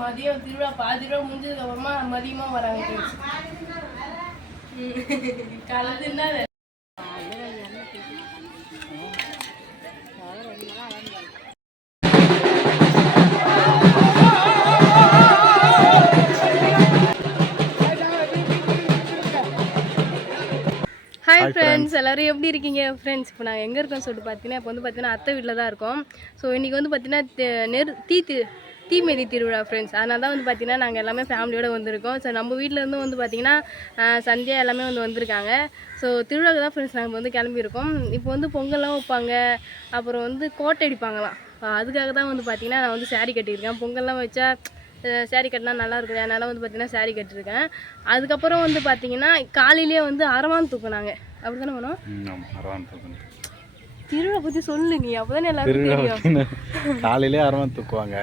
மதியம் திருவிழா பாதி ரூபா முடிஞ்சதுக்கு அப்புறமா மதியமா வராங்க கலந்துன்னா ஹாய் ஃப்ரெண்ட்ஸ், எல்லோரும் எப்படி இருக்கீங்க ஃப்ரெண்ட்ஸ்? இப்போ நாங்கள் எங்கே இருக்கோம்னு சொல்லிட்டு பார்த்தீங்கன்னா, இப்போ வந்து பார்த்தீங்கன்னா அத்தை வீட்டில் தான் இருக்கோம். ஸோ இன்றைக்கி வந்து பார்த்தீங்கன்னா தீமிதி திருவிழா ஃப்ரெண்ட்ஸ். அதனால தான் வந்து பார்த்தீங்கன்னா நாங்கள் எல்லாமே ஃபேமிலியோடு வந்திருக்கோம். ஸோ நம்ம வீட்டிலேருந்து வந்து பார்த்தீங்கன்னா சந்தியா எல்லாமே வந்து வந்திருக்காங்க. ஸோ திருவிழாவுக்கு தான் ஃப்ரெண்ட்ஸ் நாங்கள் வந்து கிளம்பியிருக்கோம். இப்போ வந்து பொங்கல்லாம் வைப்பாங்க, அப்புறம் வந்து கோட்டை அடிப்பாங்களாம். அதுக்காக தான் வந்து பார்த்தீங்கன்னா நான் வந்து சாரீ கட்டியிருக்கேன். பொங்கல்லாம் வச்சா சாரீ கட்டினா நல்லா இருக்கும், அதனால் வந்து பார்த்தீங்கன்னா சாரீ கட்டியிருக்கேன். அதுக்கப்புறம் வந்து பார்த்தீங்கன்னா காலையிலேயே வந்து அரவான் தூக்குனாங்க. அப்படி தானே வேணும்? திருவிழா பற்றி சொல்லு நீ, அப்போதானே எல்லாருக்கும் தெரியும். காலையிலே அரவான் தூக்குவாங்க,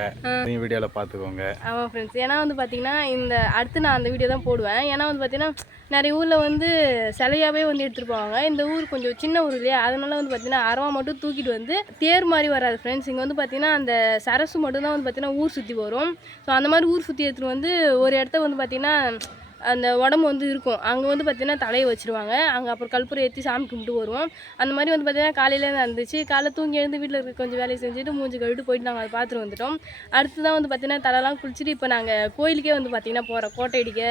வீடியோவில் பார்த்துக்கோங்க. ஆமாம் ஃப்ரெண்ட்ஸ், ஏன்னா வந்து பார்த்தீங்கன்னா அடுத்து நான் அந்த வீடியோ தான் போடுவேன். ஏன்னா வந்து பார்த்தீங்கன்னா நிறைய ஊரில் வந்து சிலையாகவே வந்து எடுத்துகிட்டு போவாங்க. இந்த ஊர் கொஞ்சம் சின்ன ஊர் இல்லையா, அதனால வந்து பார்த்தீங்கன்னா அரவா மட்டும் தூக்கிட்டு வந்து தேர் மாதிரி வராது ஃப்ரெண்ட்ஸ். இங்கே வந்து பார்த்தீங்கன்னா அந்த சரசு மட்டும் தான் வந்து பார்த்தீங்கன்னா ஊர் சுற்றி வரும். ஸோ அந்த மாதிரி ஊர் சுற்றி எடுத்துகிட்டு வந்து ஒரு இடத்த வந்து பார்த்தீங்கன்னா அந்த உடம்பு வந்து இருக்கும், அங்கே வந்து பார்த்தீங்கன்னா தலையை வச்சுருவாங்க. அங்கே அப்புறம் கற்பூரம் ஏற்றி சாமி கும்பிட்டு வருவோம். அந்த மாதிரி வந்து பார்த்தீங்கன்னா காலையிலேருந்து இருந்துச்சு. காலையில் தூங்கி எழுந்து வீட்டில் இருக்க கொஞ்சம் வேலையை செஞ்சுட்டு மூஞ்சி கழுவிட்டு போயிட்டு நாங்கள் அதை பார்த்துட்டு வந்துட்டோம். அடுத்து தான் வந்து பார்த்தீங்கன்னா தலைலாம் குளிச்சுட்டு இப்போ நாங்கள் கோயிலுக்கே வந்து பார்த்தீங்கன்னா போகிறோம் கோட்டை அடிக்க.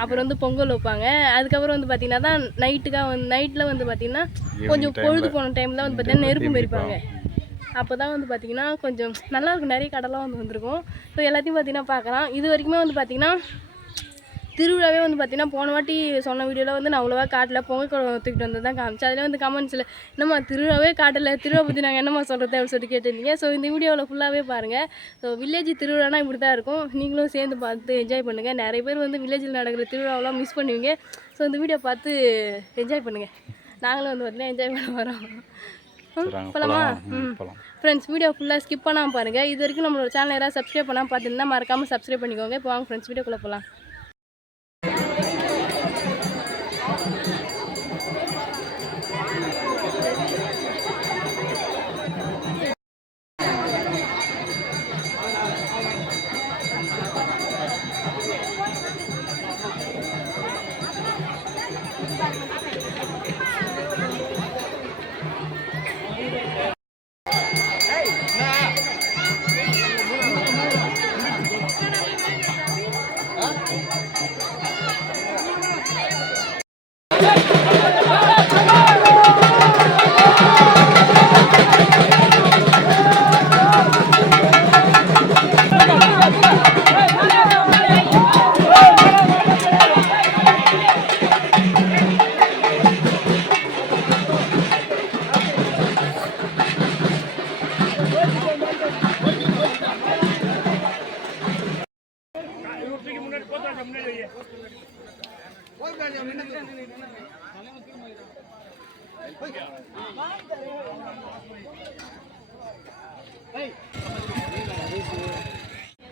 அப்புறம் வந்து பொங்கல் வைப்பாங்க. அதுக்கப்புறம் வந்து பார்த்தீங்கன்னா தான் நைட்டில் வந்து பார்த்தீங்கன்னா கொஞ்சம் பொழுது போன டைமில் வந்து பார்த்தீங்கன்னா நெருப்பு மெரிப்பாங்க. அப்போ தான் வந்து பார்த்திங்கன்னா கொஞ்சம் நல்லாயிருக்கும், நிறைய கடலாம் வந்து வந்திருக்கும். ஸோ எல்லாத்தையும் பார்த்திங்கன்னா பார்க்கலாம். இது வரைக்குமே வந்து பார்த்திங்கன்னா திருவிழாவே வந்து பார்த்தீங்கன்னா போன வாட்டி சொன்ன வீடியோவில் வந்து நான் அவ்வளோவா காட்டல, பொங்கல் குழம்பு தூக்கிட்டு வந்து தான் காமிச்சு. அதில் வந்து கமெண்ட்ஸில் என்னம்மா திருவிழாவே காட்டலை, திருவிழா பற்றி நாங்கள் என்னம்மா சொல்கிறது அப்படின்னு சொல்லிட்டு கேட்டிருந்தீங்க. ஸோ இந்த வீடியோவில் ஃபுல்லாகவே பாருங்கள். ஸோ வில்லேஜ் திருவிழானா இப்படி தான் இருக்கும், நீங்களும் சேர்ந்து பார்த்து என்ஜாய் பண்ணுங்கள். நிறைய பேர் வந்து வில்லேஜில் நடக்கிற திருவிழாவெலாம் மிஸ் பண்ணுவீங்க. ஸோ இந்த வீடியோ பார்த்து என்ஜாய் பண்ணுங்கள். நாங்களும் வந்து பார்த்தீங்கன்னா என்ஜாய் பண்ண வரோம். போகலாமா? ஃப்ரெண்ட்ஸ், வீடியோ ஃபுல்லாக ஸ்கிப் பண்ணாமல் பாருங்கள். இது வரைக்கும் நம்மளோட சேனல் யாராவது சப்ஸ்கிரைப் பண்ணாமல் பார்த்துருந்தா மறக்காமல் சப்ஸ்கிரைப் பண்ணிக்கோங்க. இப்போ வாங்க ஃப்ரெண்ட்ஸ் வீடியோக்குள்ளே போகலாம்.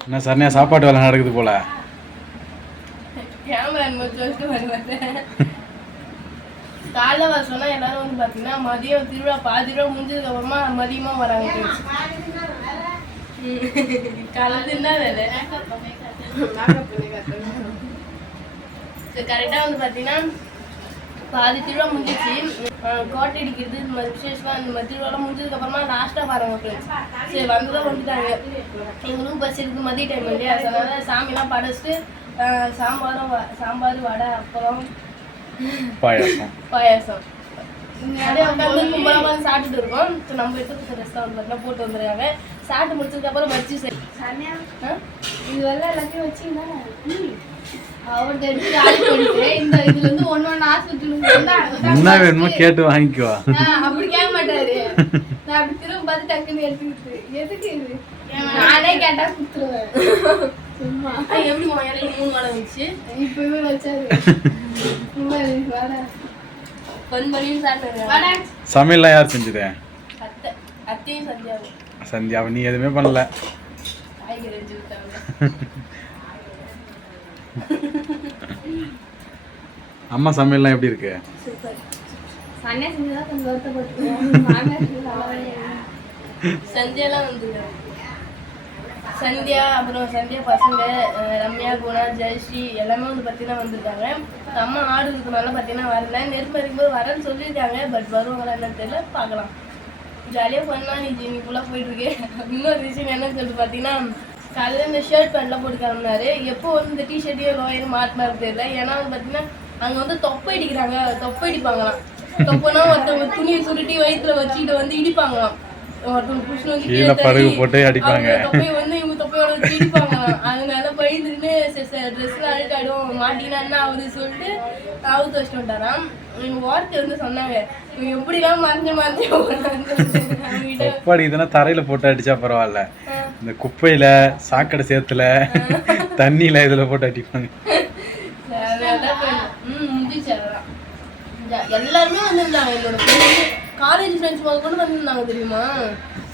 என்ன சரணியா சாப்பாட்டு வேலை நடக்குது போல. காலைல வர சொன்னா எல்லாரும் வந்து பாத்தீங்கன்னா மதியம் திருவிழா பாதி ரூபா முடிஞ்சதுக்கு அப்புறமா மதியமா வராங்க. கலந்துன்னா கரெக்டா வந்து பாத்தீங்கன்னா பாதி திருவிழா முடிஞ்சிச்சு. கோட்டை அடிக்கிறது இந்த மாதிரி விசேஷம் இந்த மாதிரி திருவிழா முடிஞ்சதுக்கு அப்புறமா லாஸ்டா வராங்க ஃப்ரெண்ட்ஸ். சரி வந்துதான் வந்துட்டாங்க. எங்களுக்கும் பஸ் இருக்கு, மதிய டைம் இல்லையா, அதனால சாமிலாம் படைச்சிட்டு சாம்பார் வடை அப்பளம் பாயாசம் நிறைய உட்காந்து கும்பலாக சாப்பிட்டுட்டு இருக்கோம். ஸோ நம்ம எடுத்து ரெஸ்டாரண்ட் போட்டு வந்துடுறாங்க. சாப்பிட்டு முடிச்சதுக்கு அப்புறம் வச்சு சரி இது வெள்ளம் எல்லாத்தையும் வச்சிங்கன்னா அவர்கிட்ட எடுத்து காலி பண்ணிட்டு இந்த இதுல இருந்து ஒன்னு என்ன வேணுமோ கேட்டு வாங்கிக்குவா. அப்படி கேட்க மாட்டாரு. நான் அப்படி திரும்ப பார்த்து டக்குன்னு எடுத்துக்கிட்டு எதுக்கு இது நானே கேட்டா கொடுத்துருவேன். சும்மா எப்படி இலைக்கு 3 வாடகை வந்துச்சு, இப்பவே வச்சாரு. சமையல்லாம் யார் செஞ்சது? அத்தையும் சந்தியாவை. நீ எதுவுமே பண்ணல. அம்மா சமையல்லாம் எப்படி இருக்கு? சந்தியா அப்புறம் சந்தியா பசங்க ரம்யா குணா ஜெயஸ்ரீ எல்லாமே வந்து பார்த்தீங்கன்னா வந்திருக்காங்க. அம்மா ஆடு இருக்கனால பார்த்தீங்கன்னா வரல. நெருப்பு இருக்கும்போது வரேன்னு சொல்லியிருக்காங்க. பட் வருவாங்களா என்னன்னு தெரியல, பார்க்கலாம். ஜாலியாக பண்ணலாம். நீ ஃபுல்லாக போயிட்டுருக்கு. இன்னொரு விஷயம் என்னன்னு சொல்லிட்டு பார்த்தீங்கன்னா காலையில் இந்த ஷர்ட் பேண்ட்லாம் போட்டு கிளம்பினாரு. எப்போ வந்து இந்த டிஷர்ட்டையும் லோயரும் மாட்டினாரு தெரியல. ஏன்னா வந்து பார்த்தீங்கன்னா அங்கே வந்து தொப்பை அடிக்கிறாங்க. தொப்பை அடிப்பாங்களாம். தொப்பைனா ஒருத்தவங்க துணியை சுருட்டி வயிற்றுல வச்சுக்கிட்டு வந்து இடிப்பாங்களாம். ஒருத்தவங்க புஷ் வந்து படகு போட்டு அடிப்பாங்க. தொப்பையை வந்து இவங்க தொப்பையோட வச்சு இடிப்பாங்களாம். அதனால பயந்துட்டு ட்ரெஸ்லாம் அழுக்காடும் மாட்டினா என்ன ஆகுது சொல்லிட்டு அவுத்து வச்சுட்டு வந்துட்டாராம். இவங்க வார்த்தை வந்து சொன்னாங்க இவங்க எப்படிலாம் மறைஞ்சு இதெல்லாம் தரையில போட்டு அடிச்சா பரவாயில்ல, இந்த குப்பையில சாக்கடை சேத்துல தண்ணியில இதுல போட்டு அடிப்பாங்க. முடிச்சு அதெல்லாம் எல்லாருமே வந்திருந்தாங்க. என்னோட ஃப்ரெண்ட்ஸ் காலேஜ் ஃப்ரெண்ட்ஸ் முதல் கொண்டு வந்திருந்தாங்க தெரியுமா.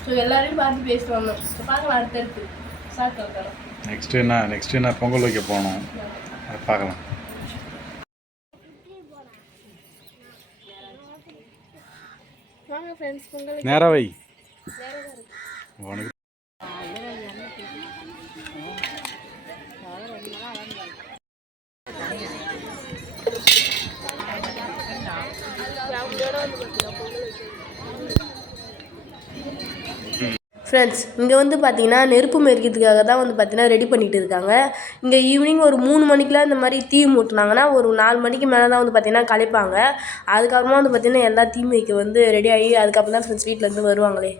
ஸோ எல்லாரையும் பார்த்து பேசிட்டு வந்தோம். ஸோ பார்க்கலாம் அடுத்தடுத்து சாப்பிட்டு. நெக்ஸ்ட் என்ன பொங்கல் வைக்க போகணும், அதை பார்க்கலாம். வாங்க ஃப்ரெண்ட்ஸ் பொங்கல் நேரா வை உனக்கு. ஃப்ரெண்ட்ஸ் இங்கே வந்து பார்த்தீங்கன்னா நெருப்பு மெரிக்கிறதுக்காக தான் வந்து பார்த்தீங்கன்னா ரெடி பண்ணிகிட்டு இருக்காங்க. இங்கே ஈவினிங் ஒரு 3 மணிக்கெலாம் இந்த மாதிரி தீ மூட்டினாங்கன்னா ஒரு 4 மணிக்கு மேலே தான் வந்து பார்த்தீங்கன்னா கலைப்பாங்க. அதுக்கப்புறமா வந்து பார்த்தீங்கன்னா எல்லா தீ வைக்க வந்து ரெடி ஆகி அதுக்கப்புறம் தான் ஃப்ரெண்ட்ஸ் வீட்டிலேருந்து வருவாங்களே.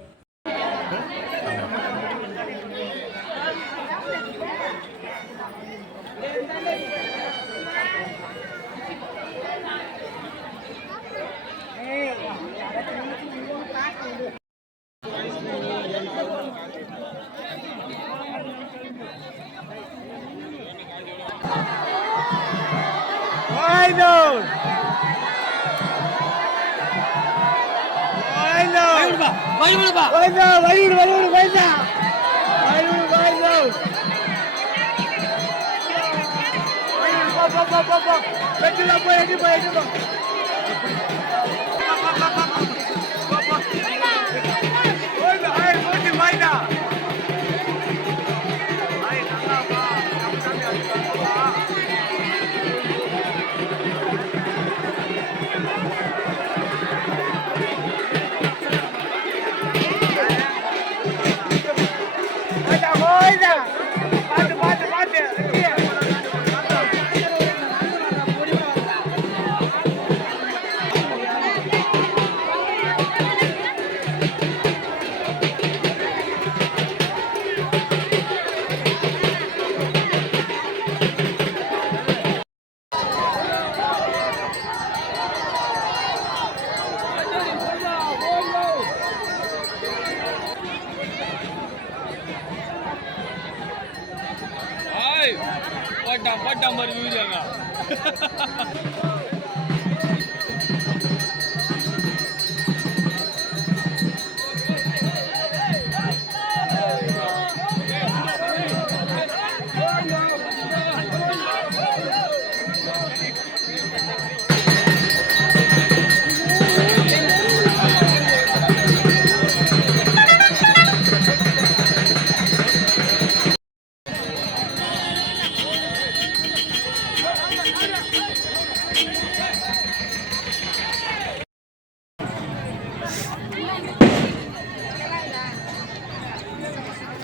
பட்டாம் மாதிரி வீடியோங்க.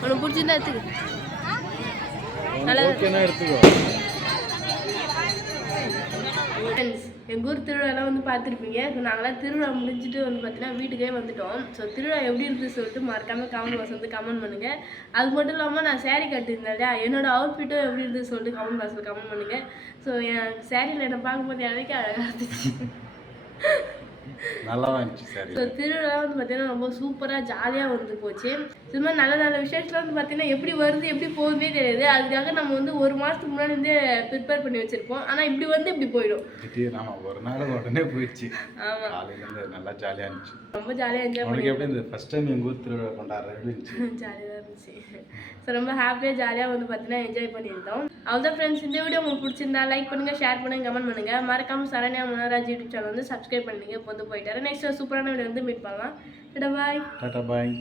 உனக்கு பிடிச்சிருந்தா எடுத்துக்க. எடுத்துக்கோ. ஃப்ரெண்ட்ஸ் எங்கள் ஊர் திருவிழாலாம் வந்து பார்த்துருப்பீங்க. ஸோ நாங்களாம் திருவிழா முடிஞ்சுட்டு வந்து பார்த்தீங்கன்னா வீட்டுக்கே வந்துட்டோம். ஸோ திருவிழா எப்படி இருக்குது சொல்லிட்டு மறக்காமல் கமெண்ட் பாக்ஸ் வந்து கமெண்ட் பண்ணுங்கள். அது மட்டும் இல்லாமல் நான் சேரீ கட்டியிருந்தேன் இல்லையா, என்னோடய அவுட்ஃபிட்டும் எப்படி இருக்குது சொல்லிட்டு கமெண்ட் பாக்ஸில் கமெண்ட் பண்ணுங்கள். ஸோ என் சேரீயில் என்னை பார்க்கும்போது எனக்கு அழகாக இருந்துச்சு. நல்லா இருந்துச்சு சரி. ஸோ திருவிழா வந்து பார்த்தீங்கன்னா ரொம்ப சூப்பராக ஜாலியாக வந்து போச்சு. இது மாதிரி நல்ல நல்ல விஷயத்தில் வந்து பார்த்தீங்கன்னா எப்படி வருது எப்படி போகுதுன்னே தெரியாது. அதுக்காக நம்ம வந்து 1 மாதத்துக்கு முன்னாடி வந்து ப்ரிப்பேர் பண்ணி வச்சுருப்போம். ஆனால் இப்படி வந்து இப்படி போயிடும். ஆமாம், ஒரு நாள் உடனே போயிடுச்சு. ஆமாம், காலையிலேருந்து நல்லா ஜாலியாக இருந்துச்சு. ரொம்ப ஜாலியாக என்ஜாய் பண்ணி. எப்படி இந்த ஃபர்ஸ்ட் டைம் எங்கள் ஊர் திருவிழா கொண்டாடுறது எப்படி இருந்துச்சு? ஜாலியாக இருந்துச்சு. ஸோ ரொம்ப ஹாப்பியாக ஜாலியாக வந்து பார்த்தீங்கன்னா என்ஜாய் பண்ணியிருந்தோம். அவ்வளோதான் ஃப்ரெண்ட்ஸ், இந்த வீடியோ உங்களுக்கு பிடிச்சிருந்தா லைக் பண்ணுங்கள், ஷேர் பண்ணுங்கள், கமெண்ட் பண்ணுங்கள். மறக்காமல் சரண்யா முனராஜ் யூடியூப் சேனல் வந்து சப்ஸ்கிரைப் பண்ணுங்க. இப்போ வந்து போயிட்டாரு. நெக்ஸ்ட் சூப்பரான வீடியோ வந்து மீட் பண்ணலாம். டாடா பாய். டாடா பாய்.